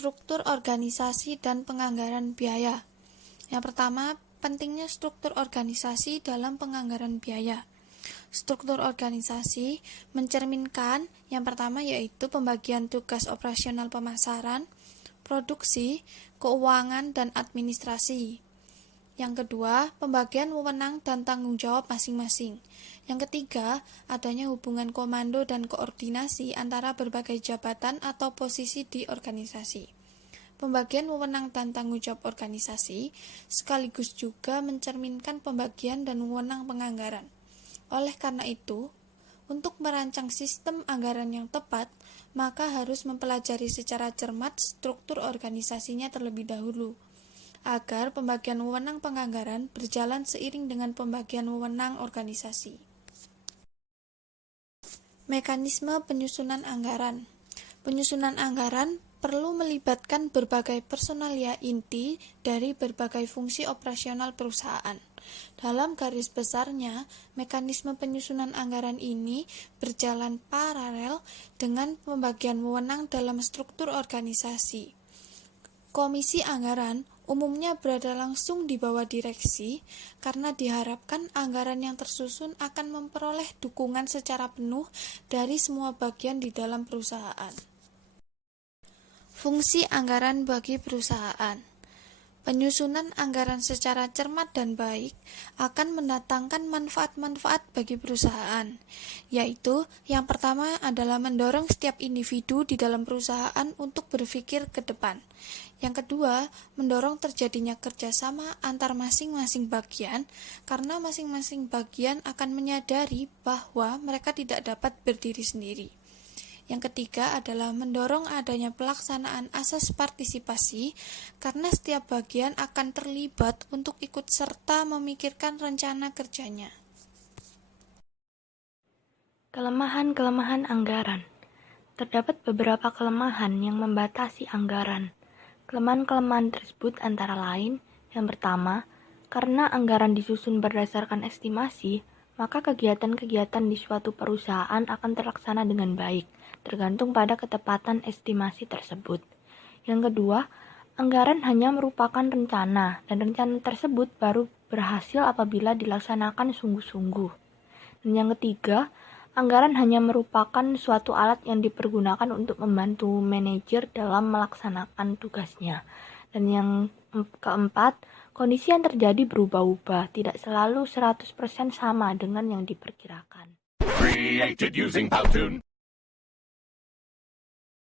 struktur organisasi dan penganggaran biaya. Yang pertama, pentingnya struktur organisasi dalam penganggaran biaya. Struktur organisasi mencerminkan yang pertama yaitu pembagian tugas operasional pemasaran, produksi, keuangan, dan administrasi. Yang kedua, pembagian wewenang dan tanggung jawab masing-masing. Yang ketiga, adanya hubungan komando dan koordinasi antara berbagai jabatan atau posisi di organisasi. Pembagian wewenang dan tanggung jawab organisasi sekaligus juga mencerminkan pembagian dan wewenang penganggaran. Oleh karena itu, untuk merancang sistem anggaran yang tepat, maka harus mempelajari secara cermat struktur organisasinya terlebih dahulu, agar pembagian wewenang penganggaran berjalan seiring dengan pembagian wewenang organisasi. Mekanisme penyusunan anggaran. Penyusunan anggaran perlu melibatkan berbagai personalia inti dari berbagai fungsi operasional perusahaan. Dalam garis besarnya, mekanisme penyusunan anggaran ini berjalan paralel dengan pembagian wewenang dalam struktur organisasi. Komisi anggaran umumnya berada langsung di bawah direksi karena diharapkan anggaran yang tersusun akan memperoleh dukungan secara penuh dari semua bagian di dalam perusahaan. Fungsi anggaran bagi perusahaan. Penyusunan anggaran secara cermat dan baik akan mendatangkan manfaat-manfaat bagi perusahaan, yaitu yang pertama adalah mendorong setiap individu di dalam perusahaan untuk berpikir ke depan. Yang kedua, mendorong terjadinya kerjasama antar masing-masing bagian, karena masing-masing bagian akan menyadari bahwa mereka tidak dapat berdiri sendiri. Yang ketiga adalah mendorong adanya pelaksanaan asas partisipasi, karena setiap bagian akan terlibat untuk ikut serta memikirkan rencana kerjanya. Kelemahan-kelemahan anggaran. Terdapat beberapa kelemahan yang membatasi anggaran. Kelemahan-kelemahan tersebut antara lain, yang pertama, karena anggaran disusun berdasarkan estimasi, maka kegiatan-kegiatan di suatu perusahaan akan terlaksana dengan baik, tergantung pada ketepatan estimasi tersebut. Yang kedua, anggaran hanya merupakan rencana, dan rencana tersebut baru berhasil apabila dilaksanakan sungguh-sungguh. Dan yang ketiga, anggaran hanya merupakan suatu alat yang dipergunakan untuk membantu manajer dalam melaksanakan tugasnya. Dan yang keempat, kondisi yang terjadi berubah-ubah, tidak selalu 100% sama dengan yang diperkirakan. Created using Powtoon.